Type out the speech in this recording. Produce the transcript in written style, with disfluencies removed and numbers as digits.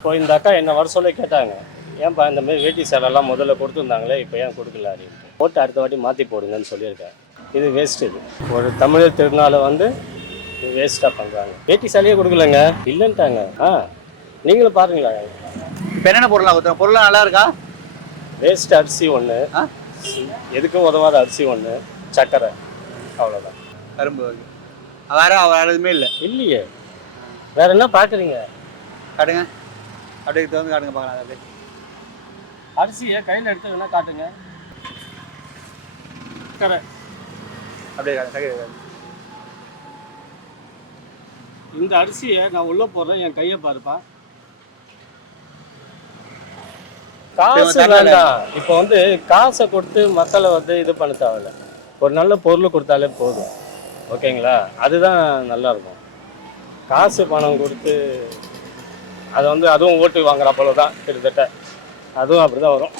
இப்போ இந்த அக்கா என்ன வர சொல்ல கேட்டாங்க, ஏன்பா இந்த மாதிரி வேட்டி சேலைலாம் முதல்ல கொடுத்துருந்தாங்களே இப்போ ஏன் கொடுக்கல அப்படின்ட்டு. போட்டு அடுத்த வாட்டி மாற்றி போடுங்கன்னு சொல்லியிருக்கேன். இது வேஸ்ட். இது ஒரு தமிழர் திருநாளை வந்து வேஸ்ட்டாக பண்ணுறாங்க. வேட்டி சேலையே கொடுக்கலங்க, இல்லைன்ட்டாங்க. நீங்களும் பாருங்களா. இப்போ என்னென்ன பொருளாக பொருளாக நல்லா இருக்கா? வேஸ்ட் அரிசி ஒன்று, எதுக்கும் உதவாத அரிசி ஒன்று, சர்க்கரை, அவ்வளோதான். கரும்பு வேற எதுவுமே இல்லை. இல்லையே, வேற என்ன பார்க்குறீங்க? காட்டுங்க, அப்படியே வந்து காட்டுங்க பார்க்கலாம். அப்படியே அரிசியை கையில் எடுத்து வேணா காட்டுங்க. சர்க்கரை அப்படியே காட்டுங்க. இந்த அரிசியை நான் உள்ளே போடுறேன், என் கையை பாருப்பா. காசு வேண்டாம். இப்போ வந்து காசை கொடுத்து மக்களை வந்து இது பண்ண தேவையில்ல. ஒரு நல்ல பொருள் கொடுத்தாலே போதும். ஓகேங்களா? அதுதான் நல்லா இருக்கும். காசு பணம் கொடுத்து அதை வந்து அதுவும் ஓட்டு வாங்குற போல தான் கிட்டத்தட்ட. அதுவும் அப்படி தான் வரும்.